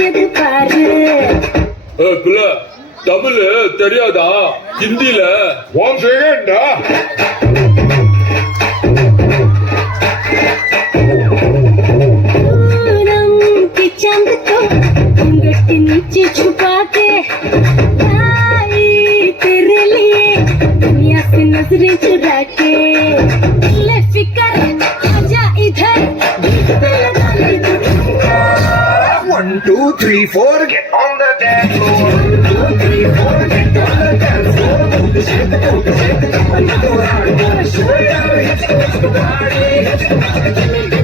தெரியுது பாரு. பிள்ளை தமிழ் தெரியாதா? ஹிந்தில ஒன் செகண்டா. पूनम के चांद को घूंघट के नीचे छुपा के लाई तेरे लिए दुनिया से नजरें चुरा के. ले फिकर आजा इधर पे लगा ले तू ठुमका. 1 2 3 4 get on the dance floor. 1 2 3 4 get on the dance floor. Shake the body, shake the body.